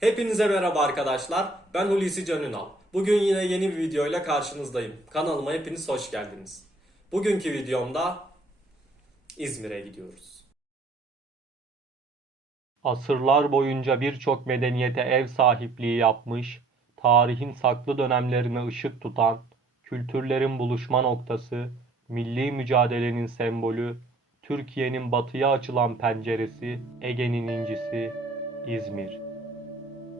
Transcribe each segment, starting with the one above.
Hepinize merhaba arkadaşlar. Ben Hulusi Can Ünal. Bugün yine yeni bir videoyla karşınızdayım. Kanalıma hepiniz hoş geldiniz. Bugünkü videomda İzmir'e gidiyoruz. Asırlar boyunca birçok medeniyete ev sahipliği yapmış, tarihin saklı dönemlerine ışık tutan, kültürlerin buluşma noktası, milli mücadelenin sembolü, Türkiye'nin batıya açılan penceresi, Ege'nin incisi, İzmir.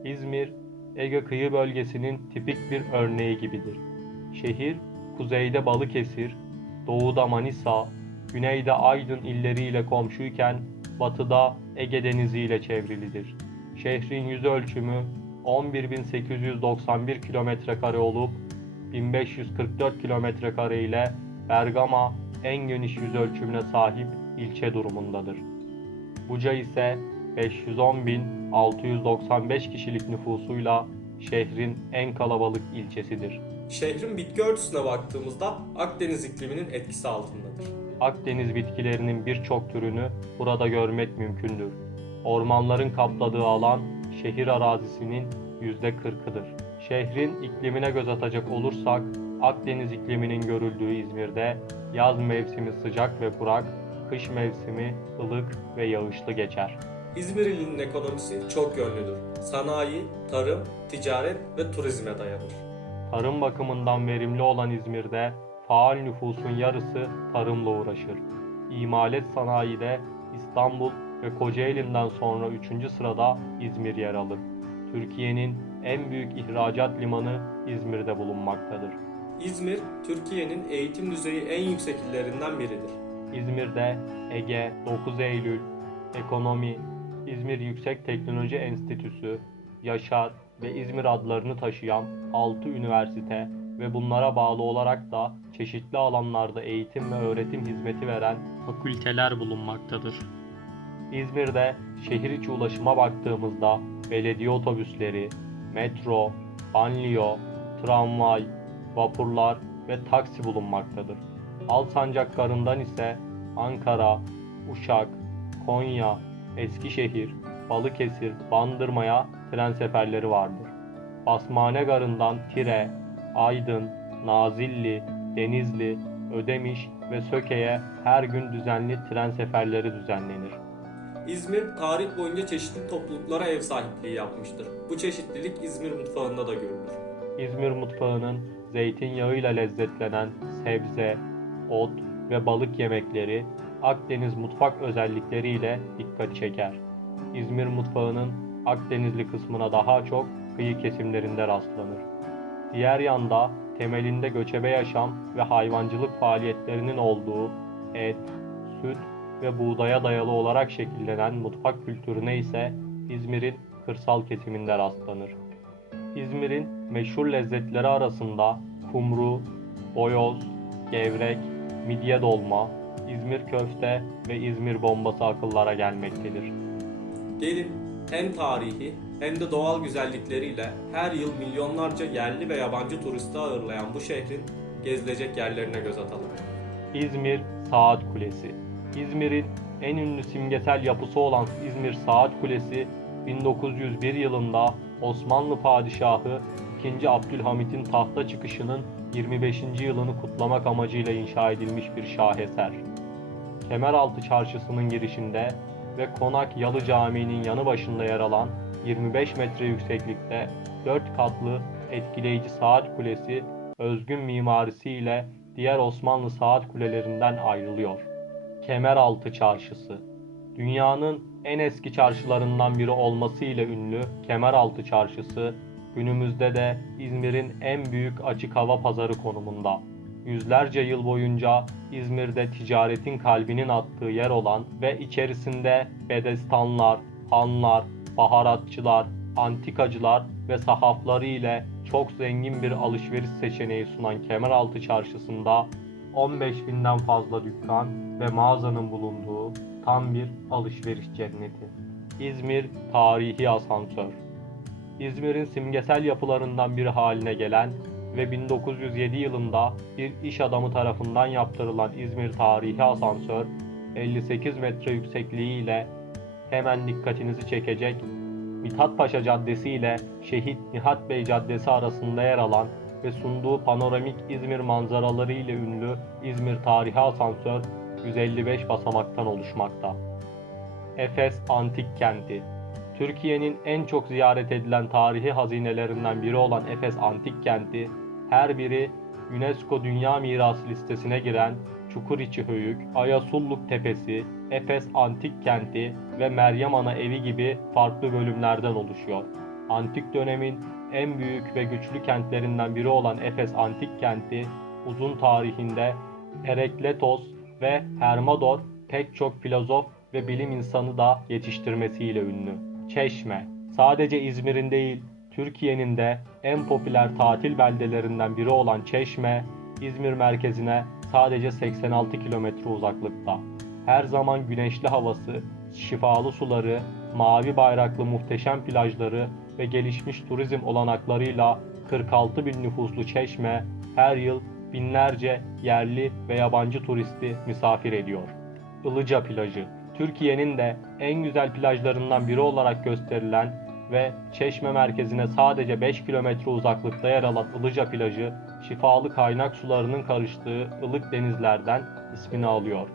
İzmir, Ege kıyı bölgesinin tipik bir örneği gibidir. Şehir, kuzeyde Balıkesir, doğuda Manisa, güneyde Aydın illeriyle komşuyken batıda Ege Denizi ile çevrilidir. Şehrin yüz ölçümü 11.891 kilometre olup 1544 kilometre ile Bergama en geniş yüz ölçümüne sahip ilçe durumundadır. Buca ise 510.695 kişilik nüfusuyla şehrin en kalabalık ilçesidir. Şehrin bitki örtüsüne baktığımızda Akdeniz ikliminin etkisi altındadır. Akdeniz bitkilerinin birçok türünü burada görmek mümkündür. Ormanların kapladığı alan şehir arazisinin %40'ıdır. Şehrin iklimine göz atacak olursak Akdeniz ikliminin görüldüğü İzmir'de yaz mevsimi sıcak ve kurak, kış mevsimi ılık ve yağışlı geçer. İzmir ilinin ekonomisi çok yönlüdür. Sanayi, tarım, ticaret ve turizme dayanır. Tarım bakımından verimli olan İzmir'de faal nüfusun yarısı tarımla uğraşır. İmalat sanayide İstanbul ve Kocaeli'nden sonra 3. sırada İzmir yer alır. Türkiye'nin en büyük ihracat limanı İzmir'de bulunmaktadır. İzmir, Türkiye'nin eğitim düzeyi en yüksek illerinden biridir. İzmir'de Ege, 9 Eylül, Ekonomi, İzmir Yüksek Teknoloji Enstitüsü, Yaşar ve İzmir adlarını taşıyan 6 üniversite ve bunlara bağlı olarak da çeşitli alanlarda eğitim ve öğretim hizmeti veren fakülteler bulunmaktadır. İzmir'de şehir içi ulaşıma baktığımızda belediye otobüsleri, metro, banliyö, tramvay, vapurlar ve taksi bulunmaktadır. Alsancak garından ise Ankara, Uşak, Konya, Eskişehir, Balıkesir, Bandırma'ya tren seferleri vardır. Basmane garından Tire, Aydın, Nazilli, Denizli, Ödemiş ve Söke'ye her gün düzenli tren seferleri düzenlenir. İzmir, tarih boyunca çeşitli topluluklara ev sahipliği yapmıştır. Bu çeşitlilik İzmir mutfağında da görülür. İzmir mutfağının zeytinyağıyla lezzetlenen sebze, ot ve balık yemekleri Akdeniz mutfak özellikleriyle dikkat çeker. İzmir mutfağının Akdenizli kısmına daha çok kıyı kesimlerinde rastlanır. Diğer yanda temelinde göçebe yaşam ve hayvancılık faaliyetlerinin olduğu et, süt ve buğdaya dayalı olarak şekillenen mutfak kültürüne ise İzmir'in kırsal kesiminde rastlanır. İzmir'in meşhur lezzetleri arasında kumru, boyoz, gevrek, midye dolma, İzmir köfte ve İzmir bombası akıllara gelmektedir. Gelin hem tarihi hem de doğal güzellikleriyle her yıl milyonlarca yerli ve yabancı turisti ağırlayan bu şehrin gezilecek yerlerine göz atalım. İzmir Saat Kulesi İzmir'in en ünlü simgesel yapısı olan İzmir Saat Kulesi 1901 yılında Osmanlı Padişahı 2. Abdülhamit'in tahta çıkışının 25. yılını kutlamak amacıyla inşa edilmiş bir şaheser. Kemeraltı Çarşısı'nın girişinde ve Konak Yalı Camii'nin yanı başında yer alan 25 metre yükseklikte 4 katlı etkileyici saat kulesi özgün mimarisiyle diğer Osmanlı saat kulelerinden ayrılıyor. Kemeraltı Çarşısı Dünyanın en eski çarşılarından biri olmasıyla ünlü Kemeraltı Çarşısı günümüzde de İzmir'in en büyük açık hava pazarı konumunda. Yüzlerce yıl boyunca İzmir'de ticaretin kalbinin attığı yer olan ve içerisinde bedestanlar, hanlar, baharatçılar, antikacılar ve sahafları ile çok zengin bir alışveriş seçeneği sunan Kemeraltı Çarşısı'nda 15 binden fazla dükkan ve mağazanın bulunduğu tam bir alışveriş cenneti. İzmir Tarihi Asansör İzmir'in simgesel yapılarından biri haline gelen ve 1907 yılında bir iş adamı tarafından yaptırılan İzmir Tarihi Asansör 58 metre yüksekliği ile hemen dikkatinizi çekecek Mithat Paşa Caddesi ile Şehit Nihat Bey Caddesi arasında yer alan ve sunduğu panoramik İzmir manzaraları ile ünlü İzmir Tarihi Asansör 155 basamaktan oluşmakta. Efes Antik Kenti Türkiye'nin en çok ziyaret edilen tarihi hazinelerinden biri olan Efes Antik Kenti, her biri UNESCO Dünya Mirası listesine giren Çukuriçi Höyük, Ayasulluk Tepesi, Efes Antik Kenti ve Meryem Ana Evi gibi farklı bölümlerden oluşuyor. Antik dönemin en büyük ve güçlü kentlerinden biri olan Efes Antik Kenti, uzun tarihinde Herakleitos ve Hermodor pek çok filozof ve bilim insanı da yetiştirmesiyle ünlü. Çeşme, sadece İzmir'in değil, Türkiye'nin de en popüler tatil beldelerinden biri olan Çeşme, İzmir merkezine sadece 86 kilometre uzaklıkta. Her zaman güneşli havası, şifalı suları, mavi bayraklı muhteşem plajları ve gelişmiş turizm olanaklarıyla 46 bin nüfuslu Çeşme her yıl binlerce yerli ve yabancı turisti misafir ediyor. Ilıca plajı, Türkiye'nin de en güzel plajlarından biri olarak gösterilen ve Çeşme merkezine sadece 5 kilometre uzaklıkta yer alan Ilıca plajı, şifalı kaynak sularının karıştığı ılık denizlerden ismini alıyor.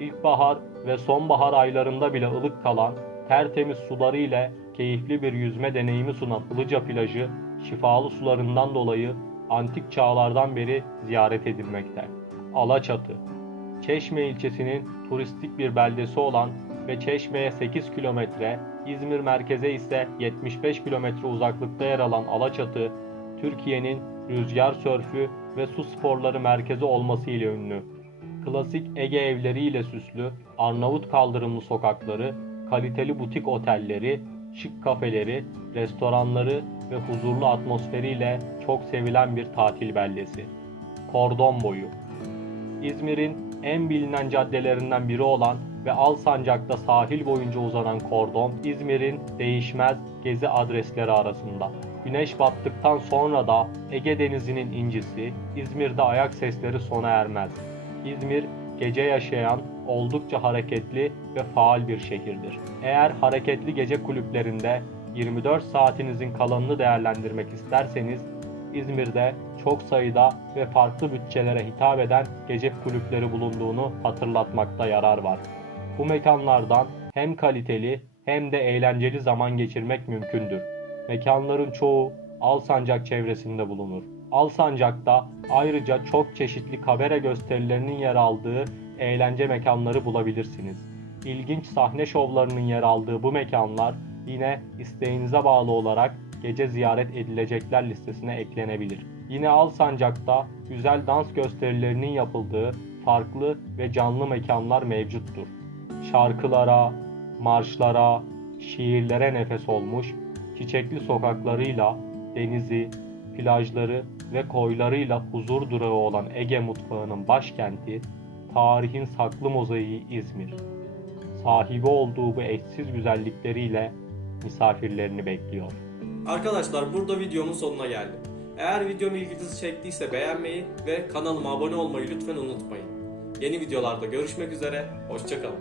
İlkbahar ve sonbahar aylarında bile ılık kalan, tertemiz suları ile keyifli bir yüzme deneyimi sunan Ilıca plajı, şifalı sularından dolayı antik çağlardan beri ziyaret edilmekte. Alaçatı Çeşme ilçesinin turistik bir beldesi olan ve Çeşme'ye 8 kilometre, İzmir merkeze ise 75 kilometre uzaklıkta yer alan Alaçatı, Türkiye'nin rüzgar sörfü ve su sporları merkezi olması ile ünlü. Klasik Ege evleriyle süslü, Arnavut kaldırımlı sokakları, kaliteli butik otelleri, şık kafeleri, restoranları ve huzurlu atmosferiyle çok sevilen bir tatil beldesi. Kordon boyu İzmir'in en bilinen caddelerinden biri olan ve Alsancak'ta sahil boyunca uzanan kordon, İzmir'in değişmez gezi adresleri arasında. Güneş battıktan sonra da Ege Denizi'nin incisi, İzmir'de ayak sesleri sona ermez. İzmir, gece yaşayan, oldukça hareketli ve faal bir şehirdir. Eğer hareketli gece kulüplerinde 24 saatinizin kalanını değerlendirmek isterseniz İzmir'de çok sayıda ve farklı bütçelere hitap eden gece kulüpleri bulunduğunu hatırlatmakta yarar var. Bu mekanlardan hem kaliteli hem de eğlenceli zaman geçirmek mümkündür. Mekanların çoğu Alsancak çevresinde bulunur. Alsancak'ta ayrıca çok çeşitli kabare gösterilerinin yer aldığı eğlence mekanları bulabilirsiniz. İlginç sahne şovlarının yer aldığı bu mekanlar yine isteğinize bağlı olarak gece ziyaret edilecekler listesine eklenebilir. Yine Alsancak'ta güzel dans gösterilerinin yapıldığı farklı ve canlı mekanlar mevcuttur. Şarkılara, marşlara, şiirlere nefes olmuş, çiçekli sokaklarıyla, denizi, plajları ve koylarıyla huzur durağı olan Ege mutfağının başkenti, tarihin saklı mozaiği İzmir. Sahibi olduğu bu eşsiz güzellikleriyle misafirlerini bekliyor. Arkadaşlar burada videomun sonuna geldim. Eğer videom ilginizi çektiyse beğenmeyi ve kanalıma abone olmayı lütfen unutmayın. Yeni videolarda görüşmek üzere, hoşçakalın.